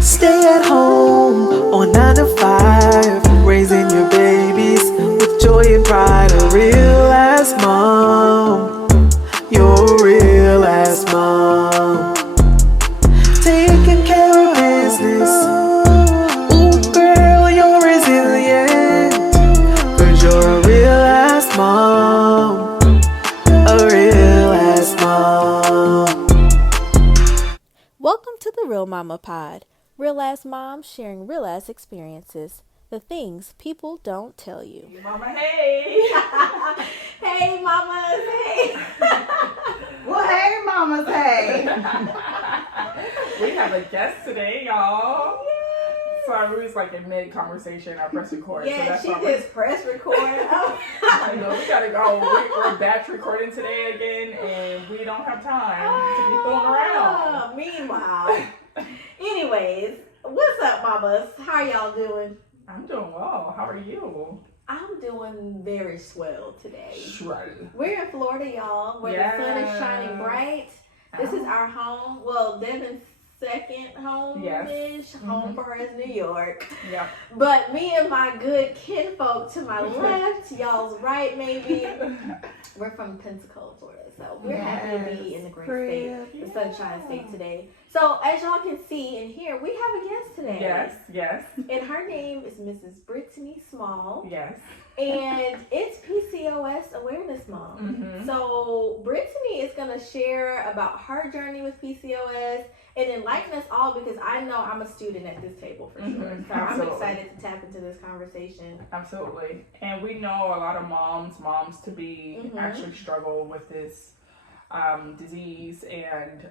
Stay at home on 9 to 5, raising your babies with joy and pride. A real ass mom, you're a real ass mom. Taking care of business. Ooh, girl, you're resilient. 'Cause you're a real ass mom. A real ass mom. Welcome to the Real Mama Pod. Real ass moms sharing real ass experiences. The things people don't tell you. Mama, hey. Hey, mamas, hey. Well, hey, mamas, hey. We have a guest today, y'all. Sorry, we was like in mid-conversation. I pressed record. Yeah, so that's she why just press record. Oh. I know, we gotta go. We're batch recording today again, and we don't have time to be fooling around. Meanwhile. Anyways, what's up, mamas? How y'all doing? I'm doing well. How are you? I'm doing very swell today. Shredded. We're in Florida, y'all, where the sun is shining bright. This is our home. Well, Devin's second home-ish. Home for her is New York. Yep. But me and my good kinfolk to my left, y'all's right maybe, we're from Pensacola, Florida. So we're happy to be in the great state, the Sunshine State today. So as y'all can see and hear, we have a guest today. Yes. And her name is Mrs. Brittany Small. Yes. And it's PCOS Awareness Month. Mm-hmm. So Brittany is going to share about her journey with PCOS and enlighten us all, because I know I'm a student at this table for sure. So I'm excited to tap into this conversation. Absolutely. And we know a lot of moms to be actually struggle with this disease, and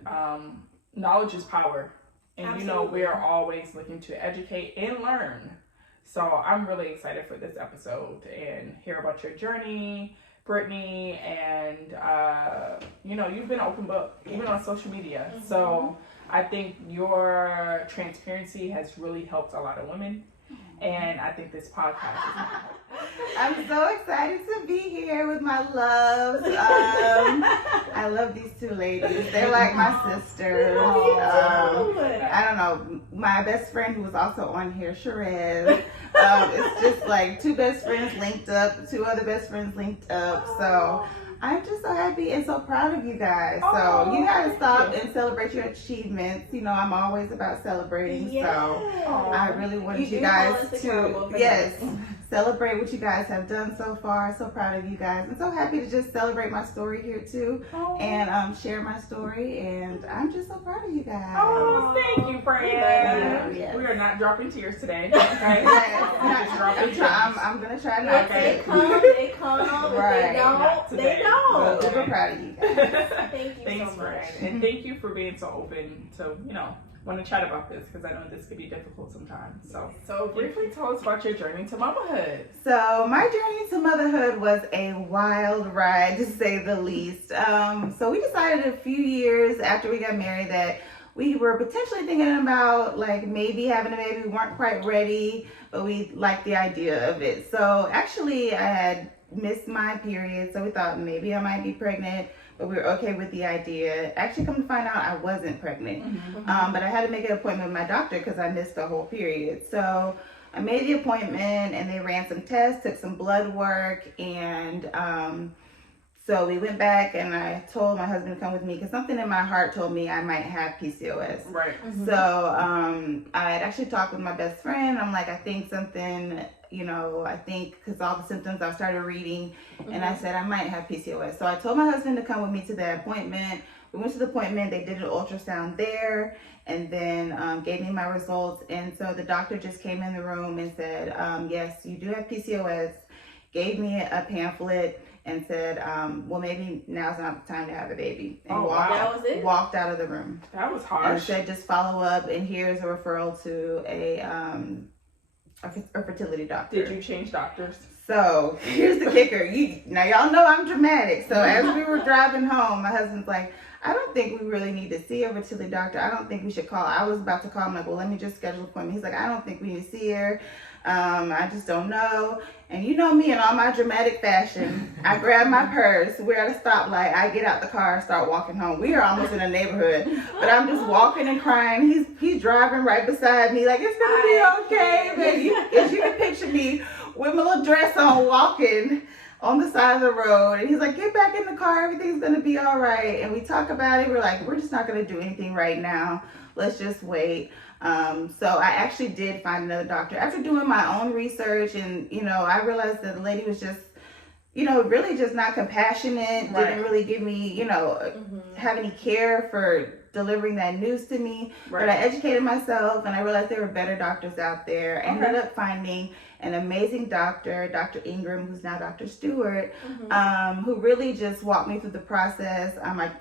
knowledge is power. And Absolutely. you know, we are always looking to educate and learn. So I'm really excited for this episode and hear about your journey, Brittany, and you know, you've been an open book, even on social media. So I think your transparency has really helped a lot of women, and I think this podcast is going to help. I'm so excited to be here with my loves. I love these two ladies. They're like my sisters. I don't know, my best friend who was also on here, Sherez. It's just like two best friends linked up, two other best friends linked up. So I'm just so happy and so proud of you guys. So you gotta stop and celebrate your achievements. You know, I'm always about celebrating. So I really wanted you guys to, celebrate what you guys have done so far. So proud of you guys. I'm so happy to just celebrate my story here too, and share my story. And I'm just so proud of you guys. Oh, thank you, friend. Yes. We are not dropping tears today. Okay. I'm gonna try not to. They come. Right. If they don't. But super proud of you guys. Thank you Thanks, so much. friend. And thank you for being so open to, you know, want to chat about this, because I know this could be difficult sometimes. So briefly tell us about your journey to motherhood. So my journey to motherhood was a wild ride, to say the least. So we decided a few years after we got married that we were potentially thinking about like maybe having a baby. We weren't quite ready, but we liked the idea of it. So actually I had missed my period, so we thought maybe I might be pregnant, but we were okay with the idea. Actually, come to find out, I wasn't pregnant. But I had to make an appointment with my doctor because I missed the whole period. So I made the appointment, and they ran some tests, took some blood work, and so we went back, and I told my husband to come with me because something in my heart told me I might have PCOS. Right. So I had actually talked with my best friend. I'm like, I think something, you know, I think because all the symptoms I started reading, and I said I might have PCOS. So I told my husband to come with me to that appointment. We went to the appointment. They did an ultrasound there, and then gave me my results. And so the doctor just came in the room and said, yes, you do have PCOS. Gave me a pamphlet and said, well, maybe now's not the time to have a baby. And That was it? walked out of the room. That was And harsh. said, just follow up, and here's a referral to a fertility doctor. Did you change doctors? So here's the kicker. Now y'all know I'm dramatic. So as we were driving home, my husband's like, I don't think we really need to see a fertility doctor. I don't think we should call. I was about to call him, like, well, let me just schedule an appointment. He's like, I don't think we need to see her. I just don't know. And you know me in all my dramatic fashion, I grab my purse, we're at a stoplight, I get out the car and start walking home. We are almost in a neighborhood, but I'm just walking and crying. He's driving right beside me, like, it's gonna be okay. But if you can picture me with my little dress on, walking on the side of the road, and he's like, get back in the car, everything's gonna be all right. And we talk about it, we're like, we're just not gonna do anything right now, let's just wait. So I actually did find another doctor after doing my own research, and I realized that the lady was just really just not compassionate, didn't really give me have any care for delivering that news to me. But I educated myself, and I realized there were better doctors out there. I ended up finding an amazing doctor, Dr. Ingram, who's now Dr. Stewart, who really just walked me through the process.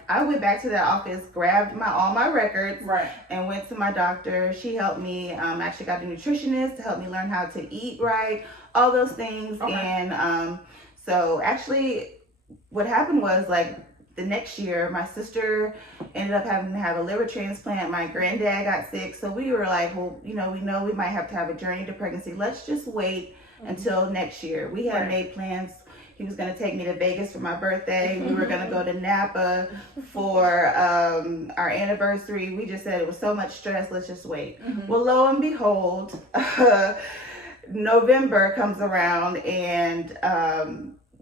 I went back to that office, grabbed all my records, and went to my doctor. She helped me. Actually got a nutritionist to help me learn how to eat right, all those things. And so actually, what happened was, like, the next year, my sister ended up having to have a liver transplant. My granddad got sick. So we were like, well, we know we might have to have a journey to pregnancy. Let's just wait until next year. We had made plans. He was going to take me to Vegas for my birthday. We were going to go to Napa for our anniversary. We just said it was so much stress. Let's just wait. Well, lo and behold, November comes around, and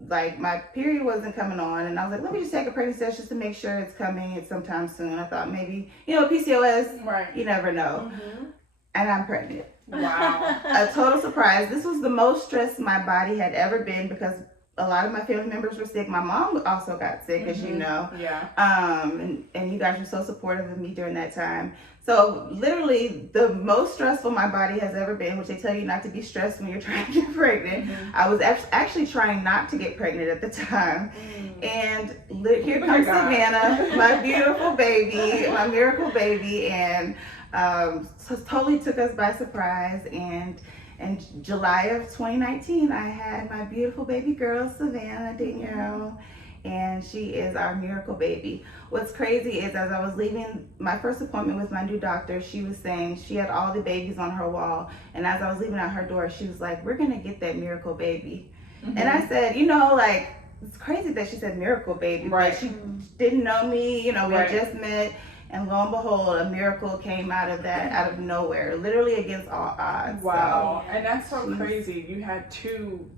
like, my period wasn't coming on, and I was like, let me just take a pregnancy test just to make sure it's coming. It's sometime soon. I thought maybe, PCOS, you never know. And I'm pregnant. Wow. A total surprise. This was the most stressed my body had ever been, because a lot of my family members were sick. My mom also got sick, as you know. And you guys were so supportive of me during that time. So literally the most stressful my body has ever been, which they tell you not to be stressed when you're trying to get pregnant. I was actually trying not to get pregnant at the time. And here comes Savannah, my beautiful baby, my miracle baby. And so totally took us by surprise. And in July of 2019, I had my beautiful baby girl, Savannah Danielle. And she is our miracle baby. What's crazy is, as I was leaving my first appointment with my new doctor, she was saying she had all the babies on her wall. And as I was leaving out her door, she was like, we're going to get that miracle baby. And I said, like, it's crazy that she said miracle baby. But she didn't know me. We had just met. And lo and behold, a miracle came out of that, out of nowhere, literally against all odds. Wow. So, and that's so crazy. You had two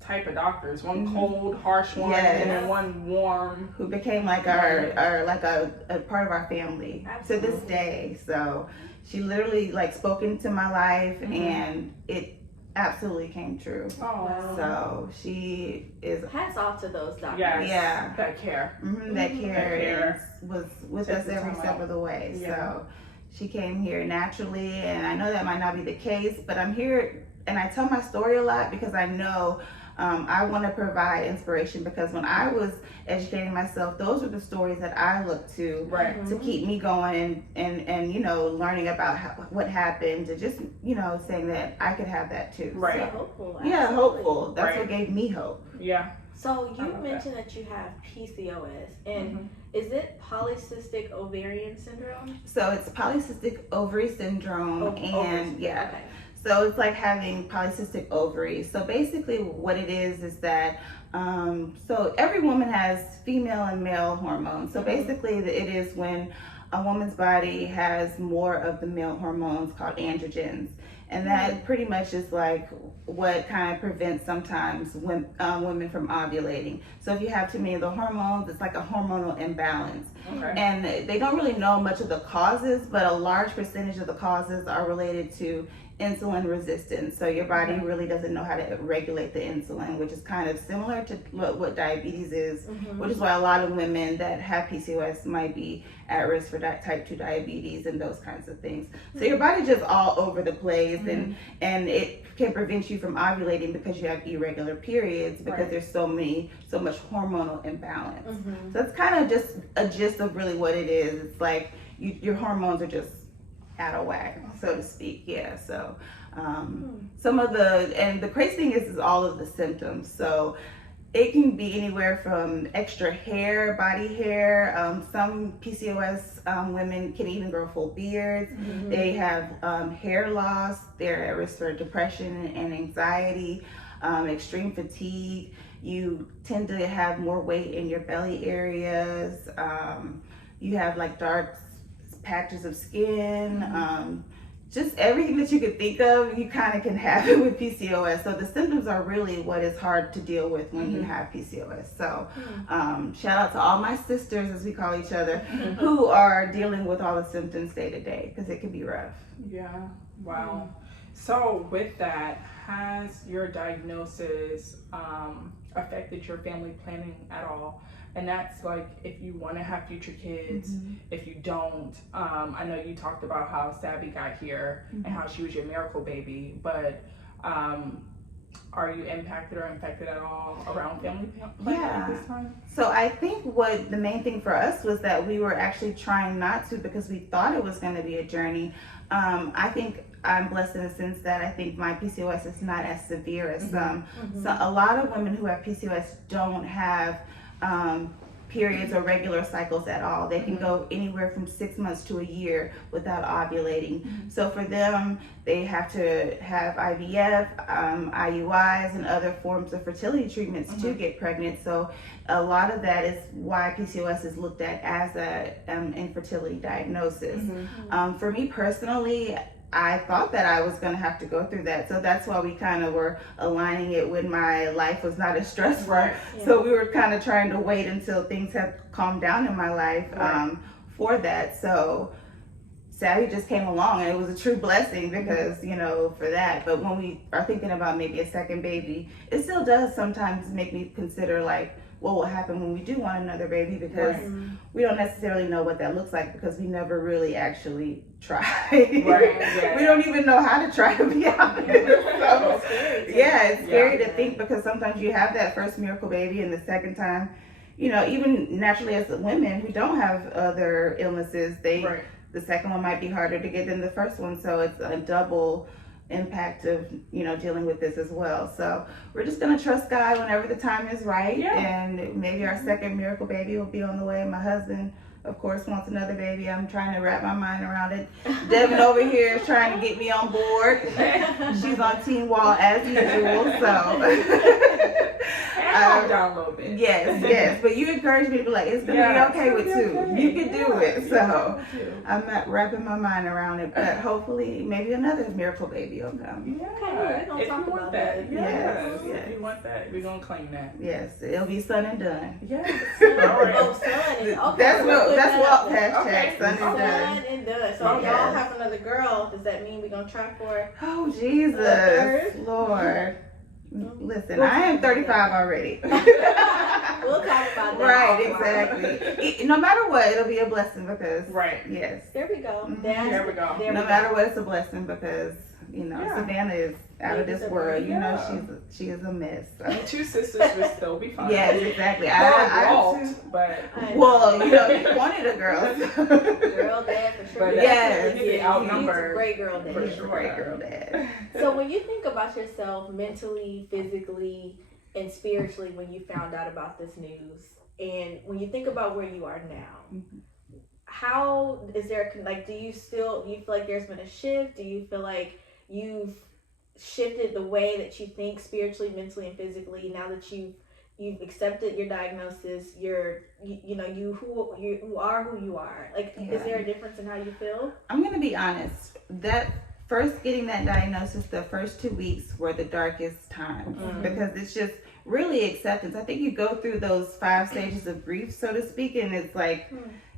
type of doctors, one cold, harsh one, and then one warm, who became like our like a part of our family to this day. So she literally, like, spoke into my life, and it absolutely came true. So she is, hats off to those doctors. That care. That care was with us every step of the way. So she came here naturally, and I know that might not be the case, but I'm here, and I tell my story a lot because I know I want to provide inspiration, because when I was educating myself, those are the stories that I look to to keep me going, and learning about what happened, and just saying that I could have that too. So hopeful. Hopeful. That's what gave me hope. So you mentioned that you have PCOS, and is it polycystic ovarian syndrome? So it's polycystic ovary syndrome, So it's like having polycystic ovaries. So basically what it is that, so every woman has female and male hormones. So basically it is when a woman's body has more of the male hormones called androgens. And that pretty much is like what kind of prevents sometimes women from ovulating. So if you have too many of the hormones, it's like a hormonal imbalance. And they don't really know much of the causes, but a large percentage of the causes are related to insulin resistance. So your body really doesn't know how to regulate the insulin, which is kind of similar to what diabetes is, which is why a lot of women that have PCOS might be at risk for type 2 diabetes and those kinds of things. So your body's just all over the place, and it can prevent you from ovulating because you have irregular periods, because there's so much hormonal imbalance. So it's kind of just a gist of really what it is. It's like your hormones are just out of whack, so to speak. Some of the crazy thing is all of the symptoms. So it can be anywhere from extra hair, body hair. Some PCOS women can even grow full beards. Mm-hmm. They have hair loss. They're at risk for depression and anxiety, extreme fatigue. You tend to have more weight in your belly areas. You have like dark patches of skin. Just everything that you could think of, you kind of can have it with PCOS. So the symptoms are really what is hard to deal with when you have PCOS. So shout out to all my sisters, as we call each other, who are dealing with all the symptoms day to day, because it can be rough. Yeah, wow. So with that, has your diagnosis affected your family planning at all? And that's like if you want to have future kids, if you don't. I know you talked about how Savvy got here and how she was your miracle baby, but are you impacted or infected at all around family planning at this time? So I think what the main thing for us was that we were actually trying not to, because we thought it was going to be a journey. I think I'm blessed in the sense that I think my PCOS is not as severe as some. So a lot of women who have PCOS don't have periods or regular cycles at all. They can go anywhere from 6 months to a year without ovulating. So for them, they have to have IVF, IUIs, and other forms of fertility treatments to get pregnant. So a lot of that is why PCOS is looked at as an infertility diagnosis. For me personally, I thought that I was going to have to go through that. So that's why we kind of were aligning it when my life was not as stressful. So we were kind of trying to wait until things had calmed down in my life for that. So Savvy just came along, and it was a true blessing because, you know, for that. But when we are thinking about maybe a second baby, it still does sometimes make me consider like, what will happen when we do want another baby, because we don't necessarily know what that looks like because we never really actually try. We don't even know how to try, to be honest. So, it's scary to think, because sometimes you have that first miracle baby and the second time, you know, even naturally as women who don't have other illnesses, the second one might be harder to get than the first one. So it's a double impact of, you know, dealing with this as well. So we're just gonna trust God whenever the time is right, and maybe our second miracle baby will be on the way. My husband, of course, wants another baby. I'm trying to wrap my mind around it. Devin over here is trying to get me on board. She's on Team Wall as usual. So calm down a little bit. Yes. But you encouraged me to be like, it's gonna be okay with two. Okay. You can do it. So I'm not wrapping my mind around it, but hopefully maybe another miracle baby will come. If you want that. Yes. If you want that, we're gonna claim that. Yes, it'll be son and done. Yes. All right. That's what hashtag son and done. Son and done. So if y'all have another girl, does that mean we're gonna try for it? Oh Jesus, Lord. Listen, I am 35 already. We'll talk about that. Right, exactly. No matter what, it'll be a blessing because, yes. There we go. There we go. No matter what, it's a blessing because, you know, Savannah is out of this world. You know, she is a mess. So. 2 sisters will still be fine. Yes, exactly. Well, you know, you wanted a girl. Girl dad for sure. But he's outnumbered. a great girl dad. For sure. Great girl dad. So when you think about yourself mentally, physically, and spiritually, when you found out about this news, and when you think about where you are now, how is there, like, do you feel like there's been a shift? Do you feel like you've shifted the way that you think spiritually, mentally, and physically now that you've accepted your diagnosis? You are who you are. Like, is there a difference in how you feel? I'm gonna be honest. That first getting that diagnosis, the first 2 weeks were the darkest times because it's just really acceptance. I think you go through those 5 stages of grief, so to speak, and it's like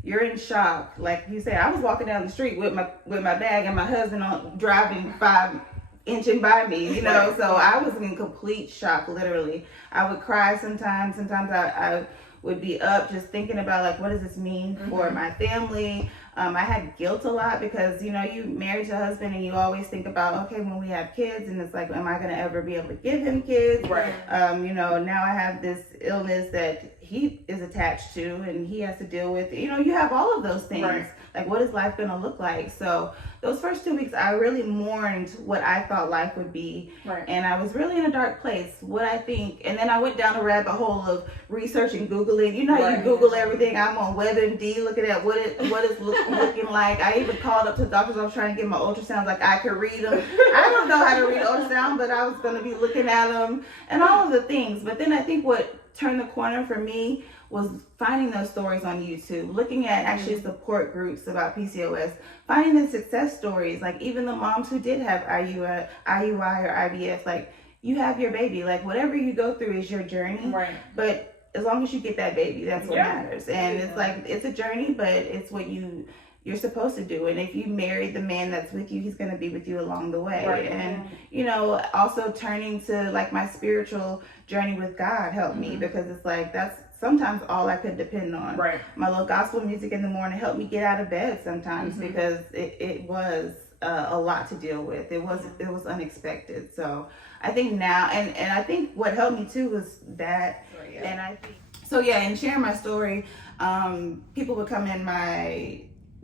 you're in shock. Like you say, I was walking down the street with my bag and my husband driving 5 inching by me, you know. So I was in complete shock, literally. I would cry sometimes. Sometimes I would be up just thinking about, like, what does this mean for my family? I had guilt a lot because, you know, you married your husband and you always think about, okay, when we have kids, and it's like, am I going to ever be able to give him kids? You know, now I have this illness that he is attached to, and he has to deal with. You know, you have all of those things. Right. Like, what is life gonna look like? So those first 2 weeks, I really mourned what I thought life would be, Right. and I was really in a dark place. What I think, and then I went down a rabbit hole of researching, Googling. You know how Right. you Google everything. I'm on WebMD looking at what it's looking like. I even called up to the doctors. I was trying to get my ultrasounds, like I could read them. I don't know how to read ultrasound, but I was gonna be looking at them and all of the things. But then I think what turned the corner for me was finding those stories on YouTube, looking at actually support groups about PCOS, finding the success stories, like even the moms who did have IUI or IVF, like you have your baby, like whatever you go through is your journey, Right. but as long as you get that baby, that's what Yeah. matters. And it's like, it's a journey, but it's what you're supposed to do. And if you marry the man that's with you, he's going to be with you along the way. Right. And you know, also turning to like my spiritual journey with God helped me, because it's like that's sometimes all I could depend on. Right. My little gospel music in the morning helped me get out of bed sometimes, because it was a lot to deal with. It was unexpected. So I think now, and I think what helped me too was that. And I think so, yeah. And sharing my story, people would come in my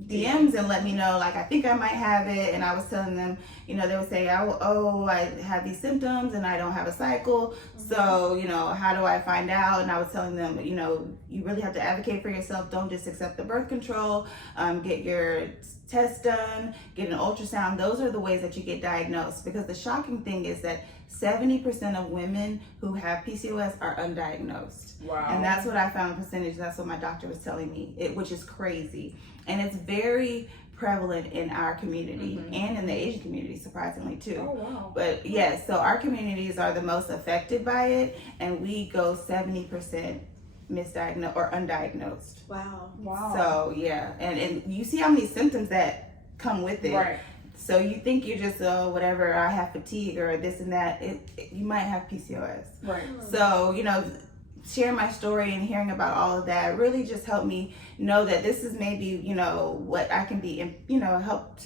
DMs and let me know, like, I think I might have it. And I was telling them, you know, they would say, I have these symptoms and I don't have a cycle. So, you know, how do I find out? And I was telling them, you know, you really have to advocate for yourself. Don't just accept the birth control. Get your test done, get an ultrasound. Those are the ways that you get diagnosed, because the shocking thing is that 70% of women who have PCOS are undiagnosed. Wow. And that's what I found percentage. That's what my doctor was telling me, which is crazy. And it's very prevalent in our community and in the Asian community, surprisingly too. Oh, wow. But yes, so our communities are the most affected by it, and we go 70% misdiagnosed or undiagnosed. Wow. Wow. So yeah, and you see how many symptoms that come with it. Right. So you think you're just whatever, I have fatigue or this and that. You might have PCOS. Right. So, you know, sharing my story and hearing about all of that really just helped me know that this is maybe, you know, what I can be, you know, help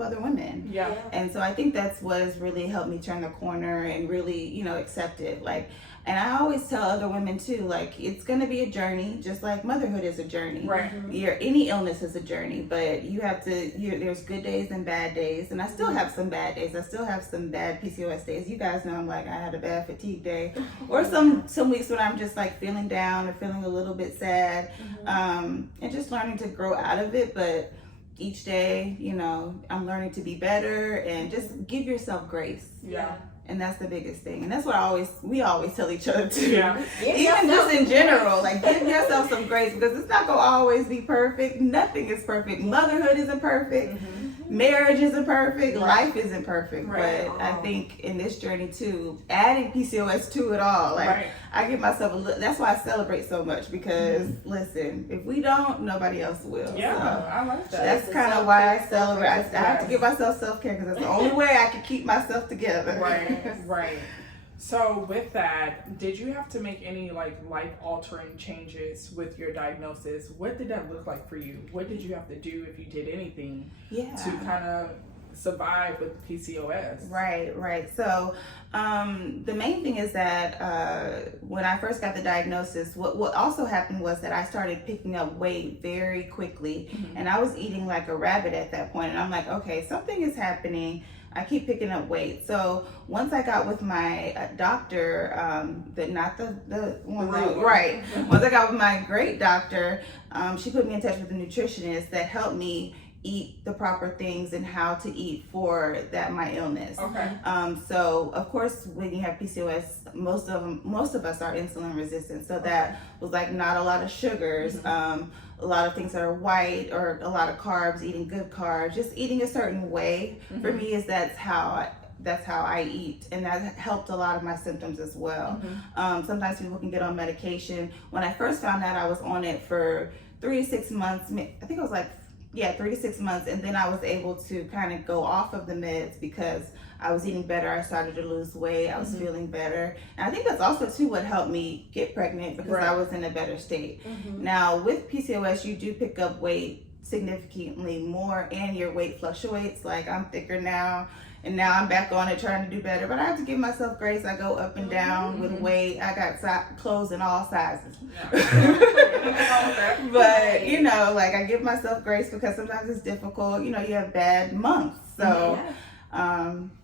other women. Yeah. And so I think that's what has really helped me turn the corner and really, you know, accept it. Like, and I always tell other women too, like, it's going to be a journey, just like motherhood is a journey. Right. Any illness is a journey, but you have to, there's good days and bad days. And I still have some bad days. I still have some bad PCOS days. You guys know I'm like, I had a bad fatigue day, or some weeks when I'm just like feeling down or feeling a little bit sad, and just learning to grow out of it. But each day, you know, I'm learning to be better and just give yourself grace. Yeah. And that's the biggest thing. And that's what we always tell each other too. Yeah. Even just in general, like, give yourself some grace, because it's not going to always be perfect. Nothing is perfect. Motherhood isn't perfect. Marriage isn't perfect. Life isn't perfect. Right. But I think in this journey too, adding PCOS to it all, like, I give myself that's why I celebrate so much, because listen, if we don't, nobody else will. Yeah. So I like that. that's kind of why I celebrate. I have to give myself self-care, because that's the only way I can keep myself together. Right. Right. So with that, did you have to make any like life-altering changes with your diagnosis? What did that look like for you? What did you have to do, if you did anything, to kind of survive with PCOS? Right. So the main thing is that when I first got the diagnosis, what also happened was that I started picking up weight very quickly, and I was eating like a rabbit at that point. And I'm like, okay, something is happening. I keep picking up weight. So once I got with my doctor, not the one that, right. Once I got with my great doctor, she put me in touch with a nutritionist that helped me eat the proper things and how to eat for my illness. Okay. So of course, when you have PCOS, most of us are insulin resistant. So that was like not a lot of sugars, a lot of things that are white, or a lot of carbs, eating good carbs, just eating a certain way. For me, that's how I eat, and that helped a lot of my symptoms as well. Sometimes people can get on medication. When I first found out, I was on it for 3 to 6 months. I think it was like 3 to 6 months, and then I was able to kind of go off of the meds because I was eating better. I started to lose weight. I was feeling better. And I think that's also too what helped me get pregnant, because I was in a better state. Now with PCOS, you do pick up weight significantly more and your weight fluctuates. Like I'm thicker now and now I'm back on it trying to do better, but I have to give myself grace. I go up and down with weight. I got clothes in all sizes. But you know, like I give myself grace because sometimes it's difficult. You know, you have bad months. So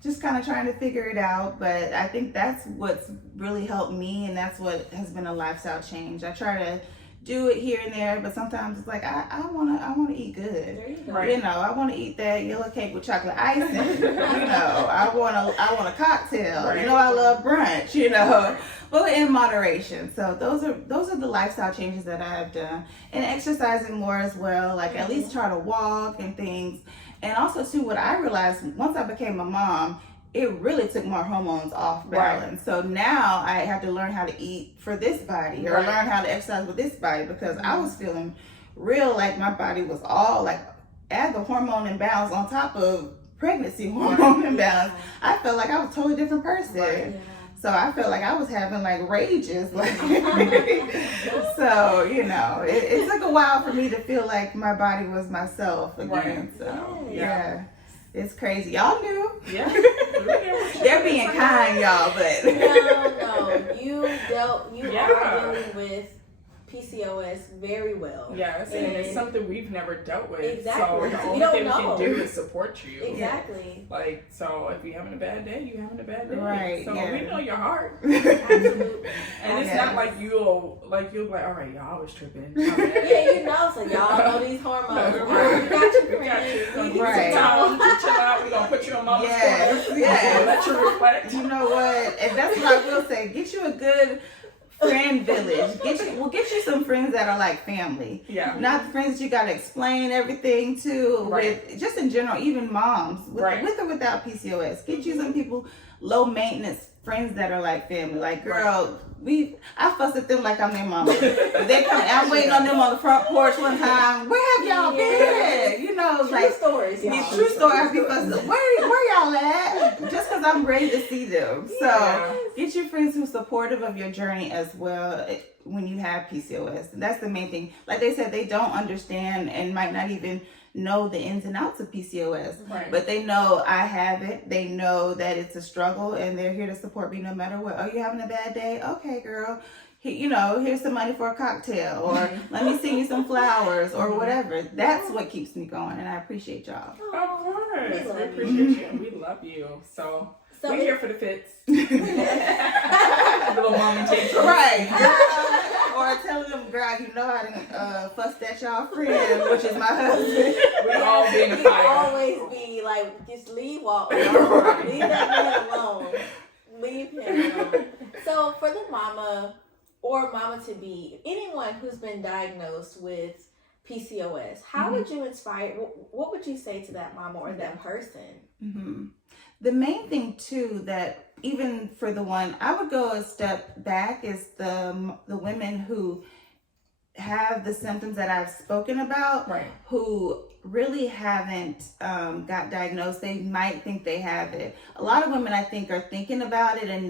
just kind of trying to figure it out. But I think that's what's really helped me, and that's what has been a lifestyle change. I try to do it here and there, but sometimes it's like I wanna eat good. There you go. Right. You know, I want to eat that yellow cake with chocolate icing. You know, I want a cocktail. Right. You know, I love brunch. You know, but in moderation. So those are the lifestyle changes that I have done, and exercising more as well. Like at least try to walk and things. And also too, what I realized once I became a mom, it really took my hormones off balance. Right. So now I have to learn how to eat for this body or learn how to exercise with this body, because I was feeling real like my body was all like, add the hormone imbalance on top of pregnancy hormone imbalance. I felt like I was a totally different person. Yeah. So I felt like I was having like rages. Like, so, you know, it took a while for me to feel like my body was myself again. Right. So, yeah. It's crazy. Y'all knew. Yeah. They're being kind, y'all, but. No. You are dealing with PCOS very well. Yes, and it's something we've never dealt with. Exactly. So the only thing we can do is support you. Exactly. Like, so if you're having a bad day, you're having a bad day. Right. So we know your heart. Absolutely. And it's not like you'll be like, all right, y'all, I was tripping. Yeah, you know, so y'all know these hormones. Right. We got you, friends. Right. Chill out. We're going to put you on mama's Yes. corner. Yes. Let you reflect. You know what? And that's what I will say. Get you a good friend village. Get you some friends that are like family. Yeah. Not the friends you gotta explain everything to. Right. With just in general, even moms with or without PCOS. Get you some people, low maintenance friends that are like family. Like, girl, I fuss at them like I'm their mama. They come, I'm waiting on them on the front porch one time. Where have y'all been? You know, True like stories. Y'all. true stories. I be fussing. Where y'all at? Just because I'm ready to see them. So get your friends who's supportive of your journey as well when you have PCOS. And that's the main thing. Like they said, they don't understand and might not even know the ins and outs of PCOS, but they know I have it. They know that it's a struggle, and they're here to support me no matter what. Oh, you having a bad day? Okay, girl. You know, here's some money for a cocktail, or let me send you some flowers, or whatever. That's what keeps me going, and I appreciate y'all. Of course, we appreciate you and we love you. So we're here for the fits. Little mom tantrum. Right. Or telling them, girl, you know how to fuss at y'all friend, which is my husband. We all been You fire. always be like, just leave Walt alone. Leave that man alone. Leave him alone. So for the mama or mama to be, anyone who's been diagnosed with PCOS, how would you inspire, what would you say to that mama or that person? The main thing too, that even for the one, I would go a step back, is the women who have the symptoms that I've spoken about, who really haven't got diagnosed. They might think they have it. A lot of women, I think, are thinking about it and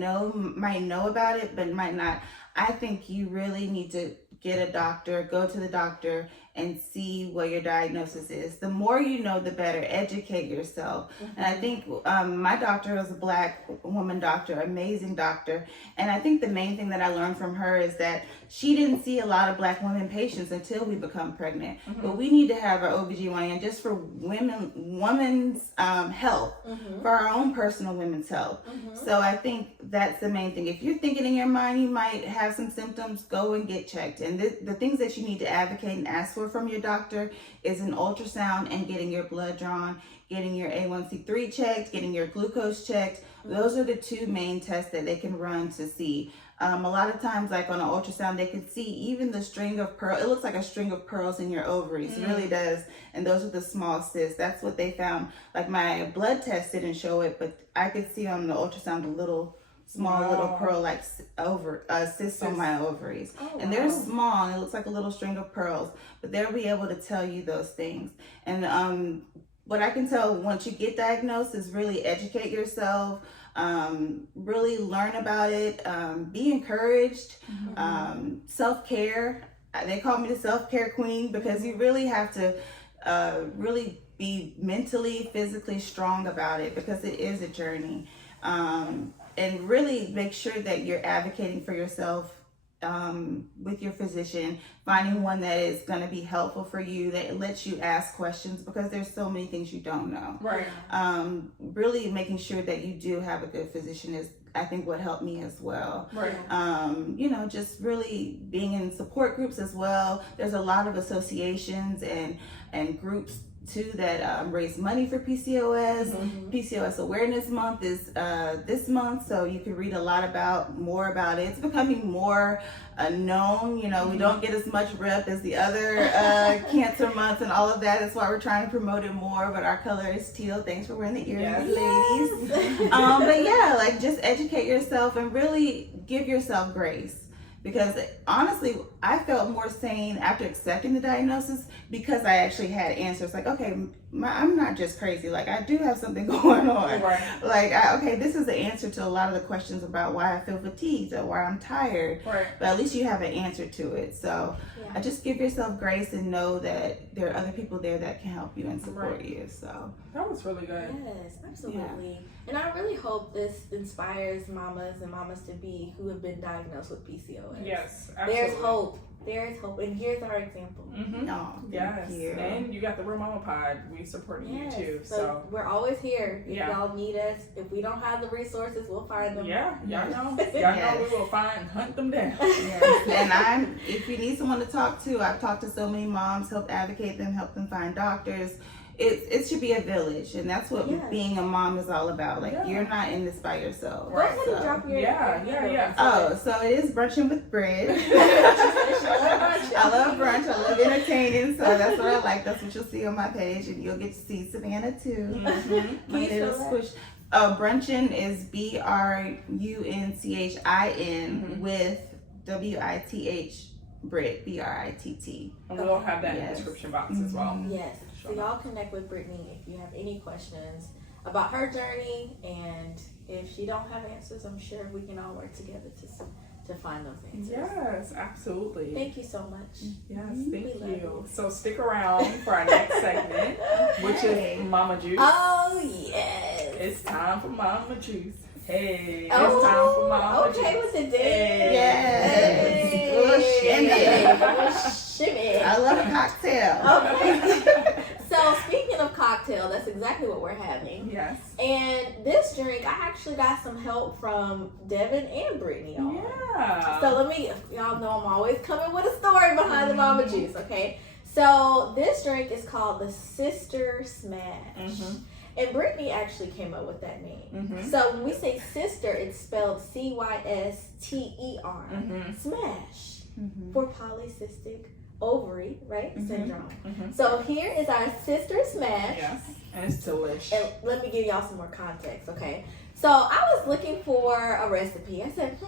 might know about it, but might not. I think you really need to get a doctor, go to the doctor, and see what your diagnosis is. The more you know, the better. Educate yourself. And I think my doctor was a Black woman doctor, amazing doctor. And I think the main thing that I learned from her is that she didn't see a lot of Black women patients until we become pregnant. But we need to have our OBGYN just for women's health, for our own personal women's health. So I think that's the main thing. If you're thinking in your mind you might have some symptoms, go and get checked. And the things that you need to advocate and ask for from your doctor is an ultrasound and getting your blood drawn, getting your A1C3 checked, getting your glucose checked. Those are the two main tests that they can run to see. A lot of times, like on an ultrasound, they can see even the string of pearls. It looks like a string of pearls in your ovaries. It really does. And those are the small cysts. That's what they found. Like my blood test didn't show it, but I could see on the ultrasound a small little pearl like cysts on my ovaries. And they're small, and it looks like a little string of pearls, but they'll be able to tell you those things. And what I can tell once you get diagnosed is really educate yourself, really learn about it, be encouraged, self-care. They call me the self-care queen because you really have to really be mentally, physically strong about it, because it is a journey. And really make sure that you're advocating for yourself with your physician, finding one that is going to be helpful for you, that lets you ask questions, because there's so many things you don't know. Right. Really making sure that you do have a good physician is, I think, what helped me as well. Right. You know, just really being in support groups as well. There's a lot of associations and groups too that raise money for PCOS. PCOS Awareness Month is this month, so you can read a lot more about it. It's becoming more known. You know, we don't get as much rep as the other cancer months and all of that. That's why we're trying to promote it more, but our color is teal. Thanks for wearing the earrings, ladies. But yeah, like, just educate yourself and really give yourself grace. Because honestly, I felt more sane after accepting the diagnosis, because I actually had answers. Like, okay, I'm not just crazy. Like, I do have something going on. Right. Like, okay, this is the answer to a lot of the questions about why I feel fatigued or why I'm tired. Right. But at least you have an answer to it. So I just give yourself grace and know that there are other people there that can help you and support you. So that was really good. Yes, absolutely. And I really hope this inspires mamas and mamas-to-be who have been diagnosed with PCOS. Yes, absolutely. There's hope. There is hope. And here's our example. no, Yes. you. And you got the Real Mama Pod. We supporting you too. So we're always here. If Yeah. y'all need us, if we don't have the resources, we'll find them. yeah, y'all know. Y'all know we will hunt them down. Yes. And if you need someone to talk to, I've talked to so many moms, helped advocate them, help them find doctors. It should be a village, and that's what being a mom is all about. Like, you're not in this by yourself. Go ahead and drop your Yeah. Oh, so it is Brunching with Brit. I love brunch. I love entertaining, so that's what I like. That's what you'll see on my page, and you'll get to see Savannah too. My little squish. Brunchin is BRUNCHIN with WITH Brit, BRITT. And we'll have that in the description box as well. Yes. So y'all connect with Brittany if you have any questions about her journey, and if she don't have answers, I'm sure we can all work together to find those answers. Yes, absolutely. Thank you so much. Yes, thank We love you. you. So stick around for our next segment, which is Mama Juice. Oh yes. It's time for Mama Juice. Hey, it's Oh, time for Mama okay, Juice. with the dance. Yes. Little shimmy. Shimmy. I love a cocktail. Okay. So speaking of cocktail, that's exactly what we're having. Yes. And this drink, I actually got some help from Devin and Brittany on. Yeah. So y'all know I'm always coming with a story behind the Mama Juice, okay? So this drink is called the CYSTer Smash. And Brittany actually came up with that name. So when we say CYSTer, it's spelled CYSTer. Smash for polycystic ovary, right? Syndrome. So here is our CYSTer Smash. Yes. And it's delicious. And let me give y'all some more context, okay? So I was looking for a recipe. I said,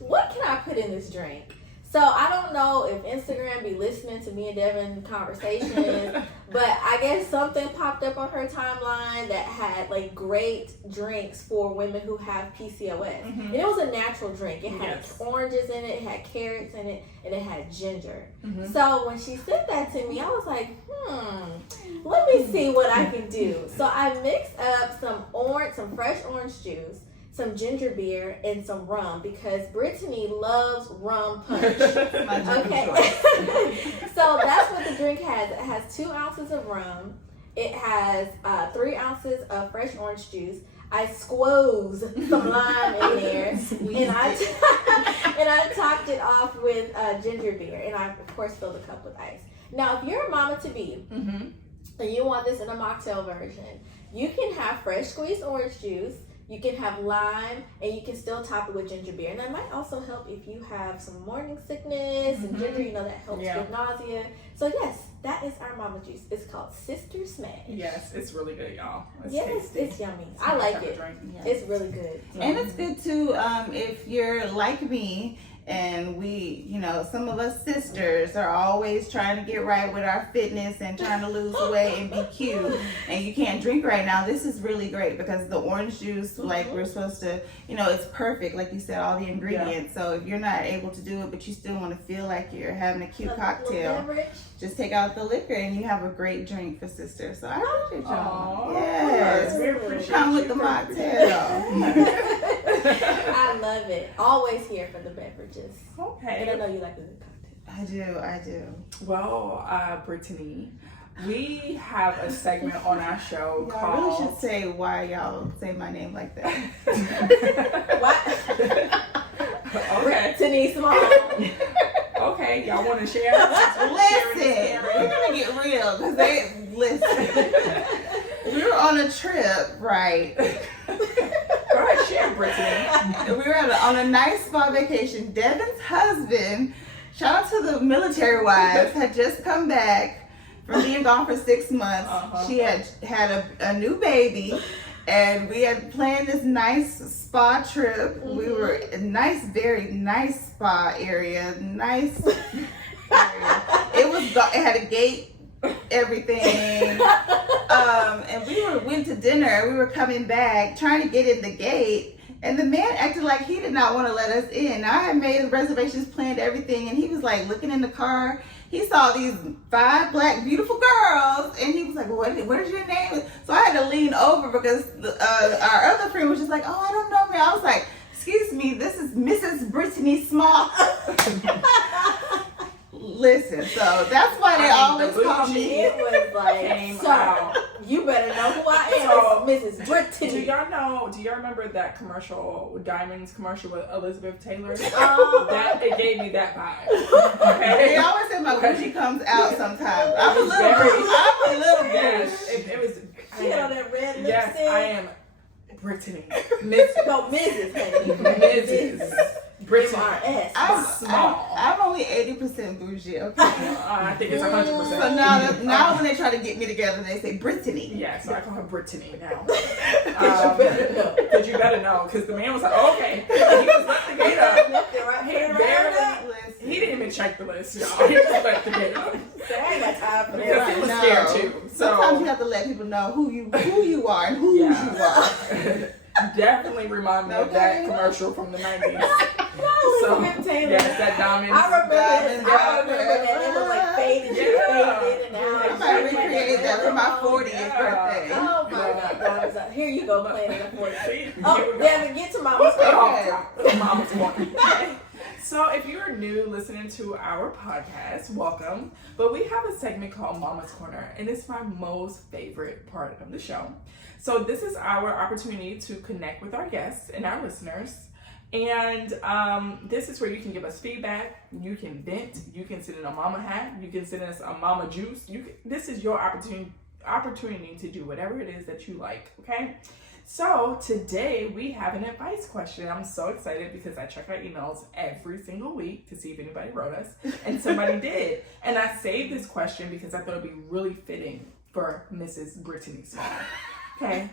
what can I put in this drink? So I don't know if Instagram be listening to me and Devin conversations, but I guess something popped up on her timeline that had like great drinks for women who have PCOS. And it was a natural drink. It had oranges in it, it had carrots in it, and it had ginger. So when she sent that to me, I was like, let me see what I can do. So I mixed up some fresh orange juice, some ginger beer, and some rum, because Brittany loves rum punch. Okay. So that's what the drink has. It has 2 ounces of rum. It has 3 ounces of fresh orange juice. I squoze some lime in there, and I topped it off with ginger beer, and I of course filled the cup with ice. Now, if you're a mama-to-be and you want this in a mocktail version, you can have fresh squeezed orange juice. You can have lime, and you can still top it with ginger beer. And that might also help if you have some morning sickness, and ginger, that helps with nausea. So yes, that is our Mama Juice. It's called CYSTer Smash. Yes, it's really good, y'all. It's tasty. It's yummy. I like it. Drink. It's really good. And it's good too if you're like me And we, you know, some of us sisters are always trying to get right with our fitness and trying to lose weight and be cute. And you can't drink right now. This is really great because the orange juice, like we're supposed to, you know, it's perfect. Like you said, all the ingredients. So if you're not able to do it, but you still want to feel like you're having a cute cocktail, just take out the liquor and you have a great drink for sister. So I appreciate y'all. Yes. We appreciate Come with the mocktail. I love it. Always here for the beverages. Okay. And I know you like a good cocktail. I do. Well, Brittany, we have a segment on our show Y'all called... really should say why y'all say my name like that. What? Okay. Brittany Small. Okay, y'all want to share? Listen, we're gonna get real because they listen. We were on a trip, right? Go ahead, share, Brittany. We were on a nice spa vacation. Devin's husband, shout out to the military wives, had just come back from being gone for 6 months. She had a new baby. And we had planned this nice spa trip. We were a nice, very nice spa area. Nice area. It had a gate, everything. And we went to dinner. We were coming back, trying to get in the gate. And the man acted like he did not want to let us in. Now I had made reservations, planned everything. And he was like looking in the car. He saw these 5 black beautiful girls, and he was like, well, what is your name? So I had to lean over because our other friend was just like, oh, I don't know, man. I was like, excuse me, this is Mrs. Brittany Small. Listen, so that's why they always call me. It was like, so you better know who I am, Mrs. Brittany. Do y'all remember that commercial, Diamonds commercial with Elizabeth Taylor? It gave me that vibe. Okay? They always say my bougie comes out sometimes. I'm a little yes, it was. She had on that red lipstick. Yes, I am Brittany. Mrs. Honey. Mrs. Brittany. I'm small. I'm only 80% bougie, okay? I think it's 100%. So now when they try to get me together, they say Brittany. Yeah, so I call her Brittany now. Because you better know, because the man was like, oh, okay. He was let the gate up. Left it right. He didn't even check the list, y'all. He just let the gate up. I ain't got time for Because he was scared too. So sometimes you have to let people know who you are and who you are. Definitely remind me of that commercial from the 90s. So, yes, that diamond. I remember that. It was like faded and out. I might recreate that for my 40th birthday. Oh my God. Here you go playing it for you. Oh, Devin, get to Mama's corner. Mama's corner. So if you're new listening to our podcast, welcome. But we have a segment called Mama's Corner, and it's my most favorite part of the show. So this is our opportunity to connect with our guests and our listeners. And this is where you can give us feedback, you can vent, you can sit in a mama hat, you can sit in a mama juice. This is your opportunity to do whatever it is that you like, okay? So today we have an advice question. I'm so excited because I check our emails every single week to see if anybody wrote us, and somebody did. And I saved this question because I thought it'd be really fitting for Mrs. Brittany Small. Okay.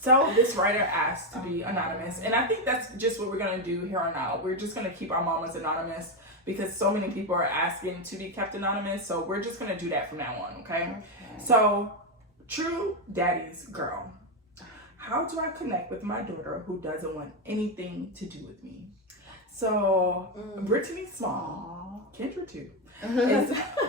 So this writer asked to be anonymous, and I think that's just what we're gonna do here on out. We're just gonna keep our mamas anonymous because so many people are asking to be kept anonymous. So we're just gonna do that from now on. Okay. So, true daddy's girl. How do I connect with my daughter who doesn't want anything to do with me? So, Brittany Small, Kendra too,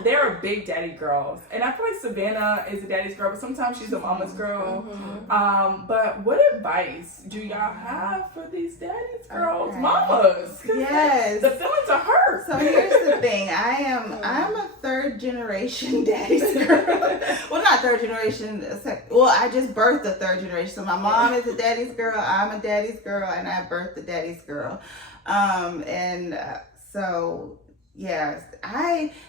they're big daddy girls. And I feel like Savannah is a daddy's girl, but sometimes she's a mama's girl. But what advice do y'all have for these daddy's girls, mamas? Yes. The feelings are hurt. So here's the thing. I'm a 3rd generation daddy's girl. Well, not 3rd generation. I just birthed a 3rd generation. So my mom is a daddy's girl. I'm a daddy's girl, and I birthed a daddy's girl. So yes,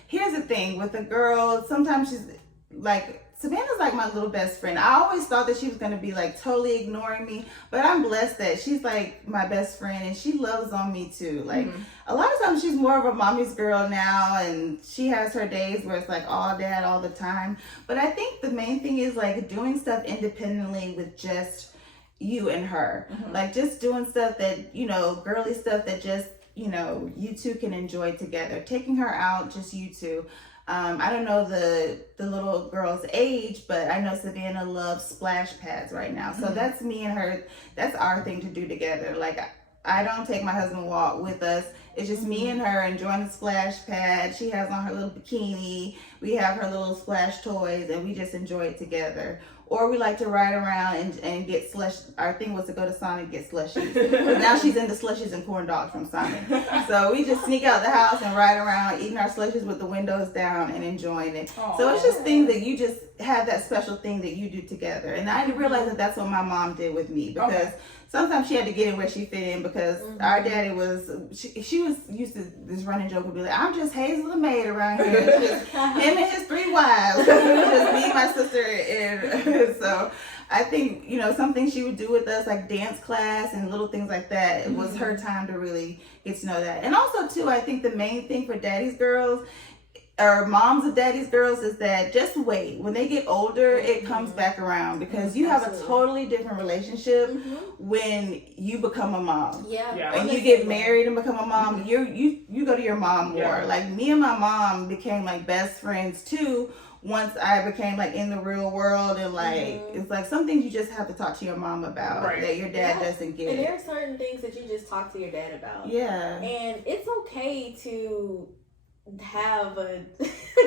here's the thing with a girl. Sometimes she's like, Savannah's like my little best friend. I always thought that she was going to be like totally ignoring me, but I'm blessed that she's like my best friend and she loves on me too. Like a lot of times she's more of a mommy's girl now, and she has her days where it's like all dad all the time. But I think the main thing is like doing stuff independently with just you and her. Like just doing stuff that, girly stuff that just you know, you two can enjoy together. Taking her out, just you two. I don't know the little girl's age, but I know Savannah loves splash pads right now. So that's me and her. That's our thing to do together. Like, I don't take my husband walk with us. It's just me and her enjoying the splash pad. She has on her little bikini. We have her little splash toys, and we just enjoy it together. Or we like to ride around and get slush. Our thing was to go to Sonic and get slushies. Now she's into slushies and corn dogs from Sonic. So we just sneak out the house and ride around eating our slushies with the windows down and enjoying it. Aww. So it's just things that you just have that special thing that you do together. And I realized that that's what my mom did with me, because sometimes she had to get in where she fit in, because our daddy was, she was used to this running joke would be like, I'm just Hazel the maid around here. It's just him and his 3 wives. Just me, my sister, and so I think, you know, something she would do with us, like dance class and little things like that, it was her time to really get to know that. And also too, I think the main thing for daddy's girls, or moms of daddy's girls, is that just wait. When they get older, it comes back around, because you have a totally different relationship when you become a mom. And you get married and become a mom. You go to your mom more. Like me and my mom became like best friends too, once I became like in the real world, and like it's like some things you just have to talk to your mom about that your dad doesn't get. And there are certain things that you just talk to your dad about. And it's okay to have a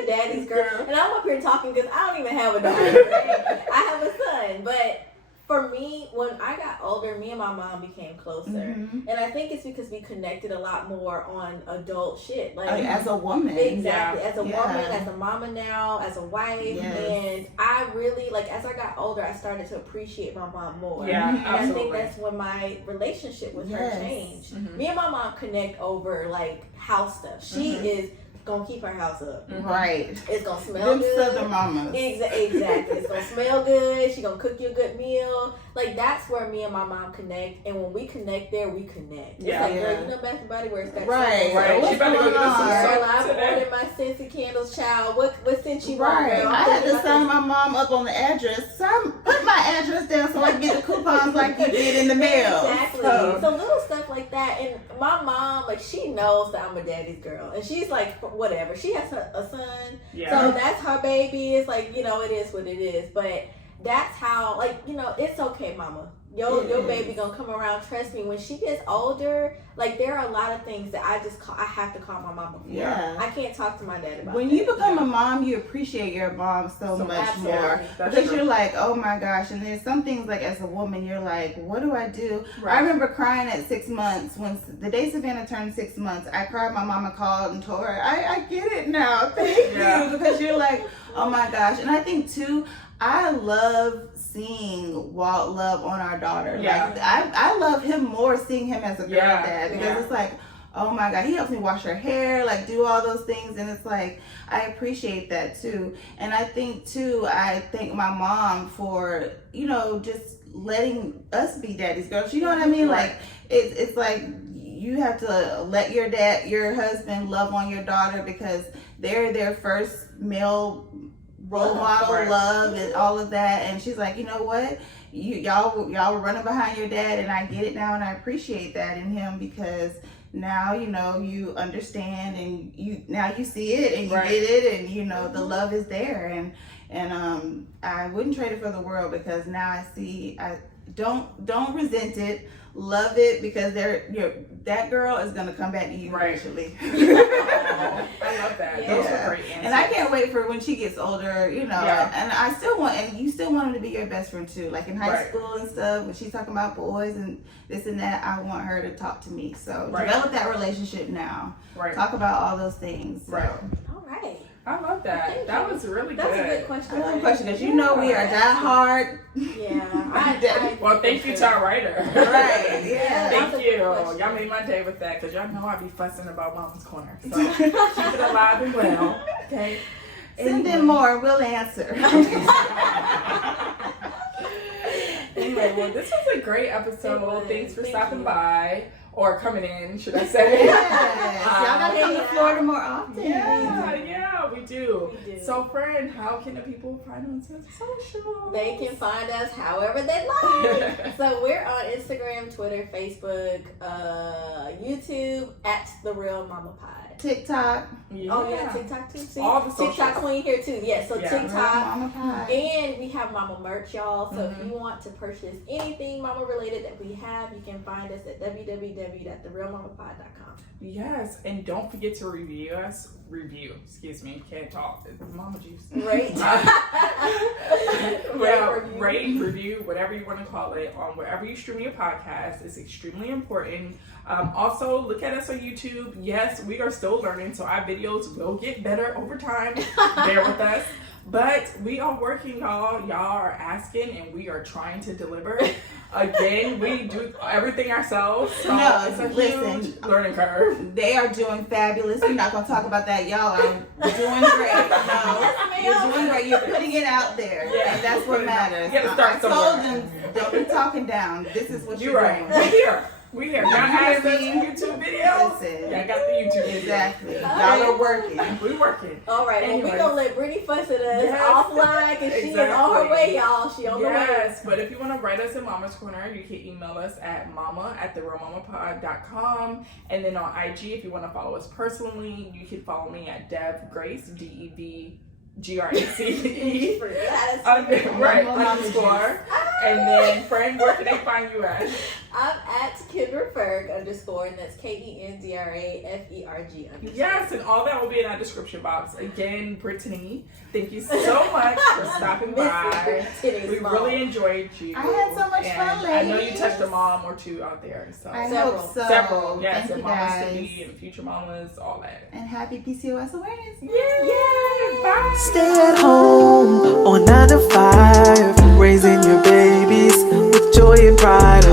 daddy's girl. And I'm up here talking because I don't even have a daughter. Right? I have a son, but for me, when I got older, me and my mom became closer. And I think it's because we connected a lot more on adult shit. Like as a woman. Exactly. As a woman, as a mama now, as a wife. And I really, like, as I got older, I started to appreciate my mom more. And I think that's when my relationship with her changed. Me and my mom connect over, like, house stuff. She is gonna keep her house up. It's gonna smell good. Southern mamas. Exactly. It's gonna smell good. She gonna cook you a good meal. Like, that's where me and my mom connect. And when we connect there, we connect. It's like, girl, you know Bath and Body Works got She better go get us some so soap I today. ordered my scented candles, child. What scent you want? I had to sign my mom up on the address. So I put my address down so I can get the coupons like you did in the mail. Exactly. So little stuff like that. And my mom, like, she knows that I'm a daddy's girl. And she's like, whatever. She has a son. So that's her baby. It's like, you know, it is what it is. But that's how, like, you know, it's okay, mama. Your baby gonna come around. Trust me. When she gets older, like, there are a lot of things that I have to call my mama for. I can't talk to my dad about. When you become a mom, you appreciate your mom so much more, because you're like, oh my gosh. And there's some things, like, as a woman, you're like, what do I do? I remember crying at 6 months. When the day Savannah turned 6 months, I cried. My mama called and told her, I get it now. Thank you. Because you're like, oh my gosh. And I think too, I love seeing Walt love on our daughter. Like, I love him more seeing him as a girl dad, because it's like, oh my God, he helps me wash her hair, like do all those things. And it's like, I appreciate that too. And I think too, I thank my mom for, you know, just letting us be daddy's girls. You know what I mean? Like, it's like, you have to let your husband love on your daughter, because they're their first male role model, love, and all of that. And she's like, you know what, y'all were running behind your dad, and I get it now, and I appreciate that in him, because now, you know, you understand, and you see it, and you get it, and you know the love is there. And I wouldn't trade it for the world, because now I see, I don't resent it, love it, because that girl is gonna come back to you eventually. I love that. Those are great answers. And I can't wait for when she gets older, you know. And I still want, and you still want her to be your best friend too, like in high school and stuff. When she's talking about boys and this and that, I want her to talk to me. So develop that relationship now. Talk about all those things. So. All right. I love that. That was really good. That's a good question. I love the question, because you know we are diehard. Well, thank you to our writer. Thank you. Y'all made my day with that, because y'all know I be fussing about Mama's Corner. So keep it alive and well. Okay. Send in more. We'll answer. Anyway, well, this was a great episode. Thanks for stopping by. or coming in, should I say. Yes. Y'all gotta come to Florida more often. Yeah, we do. We do. So, friend, how can the people find us on social? They can find us however they like. So we're on Instagram, Twitter, Facebook, YouTube at The Real Mama Pod. TikTok. Oh yeah, TikTok too. See? All the TikTok socials. queen here too. Yeah, so Yeah. TikTok. Mama Pie. And we have Mama merch, y'all. So Mhm. if you want to purchase anything Mama related that we have, you can find us at www.therealmamapod.com. Yes, and don't forget to review us. Excuse me, can't talk. It's Mama Juice. Right. Rate, review, whatever you want to call it, on wherever you stream your podcast. It's extremely important. Also, look at us on YouTube. Yes, we are still learning, so our videos will get better over time. Bear with us. But we are working, y'all. Y'all are asking, and we are trying to deliver. Again, we do everything ourselves. So No, it's a listen. huge learning curve. They are doing fabulous. We're not gonna talk about that. Y'all are doing great. No, you're doing great. You're putting it out there. Yeah, And that's what matters. You gotta start I told somewhere. them, don't be talking down. This is what You're you're right. doing. We're here. Y'all asked us me? YouTube videos. Listen. Y'all got the YouTube videos. Exactly. Y'all are working. We're working. All right, well, Anyways. we're going to let Brittany fuss at us Yes. offline because she is on her Exactly. way, y'all. She on the way. Yes, but if you want to write us in Mama's Corner, you can email us at mama@therealmamapod.com. And then on IG, if you want to follow us personally, you can follow me at Dev Grace, DEVGRACE. Right, underscore. And then, friend, where can they find you at? I'm at Kendraferg _, and that's KENDRAFERG _. Yes, and all that will be in our description box. Again, Brittany, thank you so much for stopping by. We really enjoyed you. I had so much And fun, I know you ladies. touched a mom or two out there. So I Several. hope so. several, yes, Thank and you mamas to guys. be and future mamas, all that. And happy PCOS Awareness Month. Yay! Bye. Stay at home on 9 to 5, raising your babies with joy and pride.